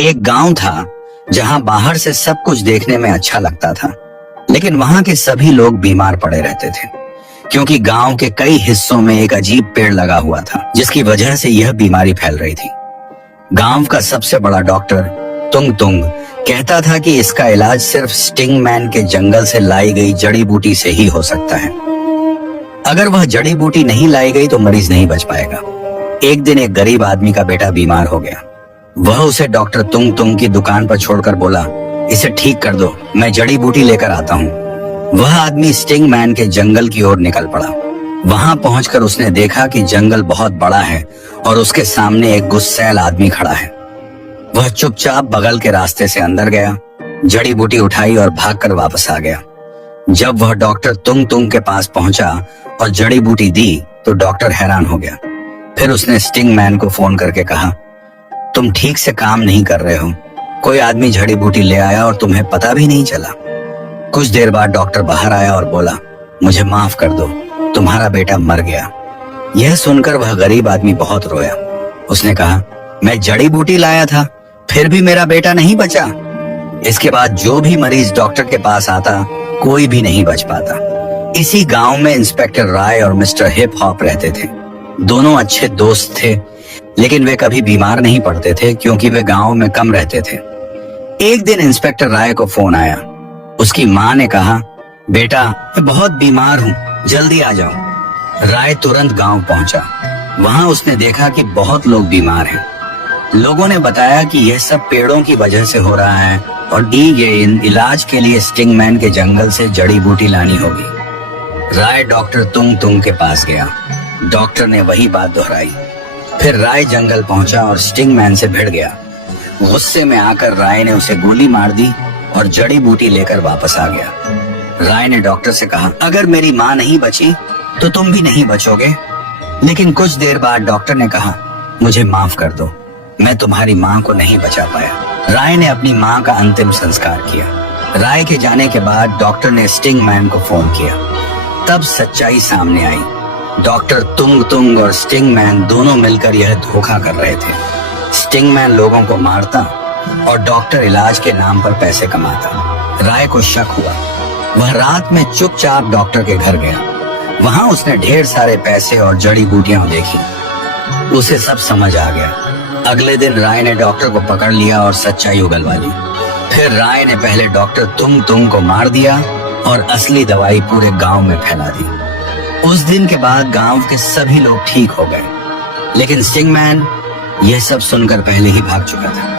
एक गांव था जहां बाहर से सब कुछ देखने में अच्छा लगता था, लेकिन वहां के सभी लोग बीमार पड़े रहते थे क्योंकि गांव के कई हिस्सों में एक अजीब पेड़ लगा हुआ था जिसकी वजह से यह बीमारी फैल रही थी। गांव का सबसे बड़ा डॉक्टर तुंग तुंग कहता था कि इसका इलाज सिर्फ स्टिंग मैन के जंगल से लाई गई जड़ी बूटी से ही हो सकता है। अगर वह जड़ी बूटी नहीं लाई गई तो मरीज नहीं बच पाएगा। एक दिन एक गरीब आदमी का बेटा बीमार हो गया। वह उसे डॉक्टर तुंग तुंग की दुकान पर छोड़कर बोला, इसे ठीक कर दो, मैं जड़ी बूटी लेकर आता हूँ। वह आदमी स्टिंग मैन के जंगल की ओर निकल पड़ा। वहां पहुंचकर उसने देखा कि जंगल बहुत बड़ा है और उसके सामने एक गुस्सैल आदमी खड़ा है। वह चुपचाप बगल के रास्ते से अंदर गया, जड़ी बूटी उठाई और भागकर वापस आ गया। जब वह डॉक्टर तुंग तुंग के पास पहुंचा और जड़ी बूटी दी तो डॉक्टर हैरान हो गया। फिर उसने स्टिंग मैन को फोन करके कहा, तुम ठीक से काम नहीं कर रहे हो। कोई आदमी जड़ी बूटी ले आया और तुम्हें पता भी नहीं चला। कुछ देर बाद डॉक्टर बाहर आया और बोला, मुझे माफ कर दो, तुम्हारा बेटा मर गया। यह सुनकर वह गरीब आदमी बहुत रोया। उसने कहा, मैं जड़ी बूटी लाया था, फिर भी मेरा बेटा नहीं बचा। इसके बाद जो भी मरीज डॉक्टर के पास आता, कोई भी नहीं बच पाता। इसी गांव में इंस्पेक्टर राय और मिस्टर हिप हॉप रहते थे। दोनों अच्छे दोस्त थे, लेकिन वे कभी बीमार नहीं पड़ते थे क्योंकि वे गांव में कम रहते थे। एक दिन इंस्पेक्टर राय को फोन आया। उसकी माँ ने कहा, बेटा मैं बहुत बीमार हूँ, जल्दी आ जाओ। राय तुरंत गांव पहुंचा। वहां उसने देखा कि बहुत लोग बीमार हैं। लोगों ने बताया कि यह सब पेड़ों की वजह से हो रहा है और दी गई इलाज के लिए स्टिंग मैन के जंगल से जड़ी बूटी लानी होगी। राय डॉक्टर तुंग तुंग के पास गया। डॉक्टर ने वही बात दोहराई। फिर राय जंगल पहुंचा और स्टिंग मैन से भिड़ गया। गुस्से में आकर राय ने उसे गोली मार दी और जड़ी बूटी लेकर वापस आ गया। राय ने डॉक्टर से कहा, अगर मेरी माँ नहीं बची तो तुम भी नहीं बचोगे। लेकिन कुछ देर बाद डॉक्टर ने कहा, मुझे माफ कर दो, मैं तुम्हारी माँ को नहीं बचा पाया। राय ने अपनी माँ का अंतिम संस्कार किया। राय के जाने के बाद डॉक्टर ने स्टिंग मैन को फोन किया। तब सच्चाई सामने आई। डॉक्टर तुंग तुंग और स्टिंग मैन दोनों मिलकर यह धोखा कर रहे थे। स्टिंग मैन लोगों को मारता और डॉक्टर इलाज के नाम पर पैसे कमाता। राय को शक हुआ। वह रात में चुपचाप डॉक्टर के घर गया। वहां उसने ढेर सारे पैसे और जड़ी बूटियां देखी। उसे सब समझ आ गया। अगले दिन राय ने डॉक्टर को पकड़ लिया और सच्चाई उगलवा ली। फिर राय ने पहले डॉक्टर तुंग तुंग को मार दिया और असली दवाई पूरे गांव में फैला दी। उस दिन के बाद गांव के सभी लोग ठीक हो गए, लेकिन स्टिंग मैन यह सब सुनकर पहले ही भाग चुका था।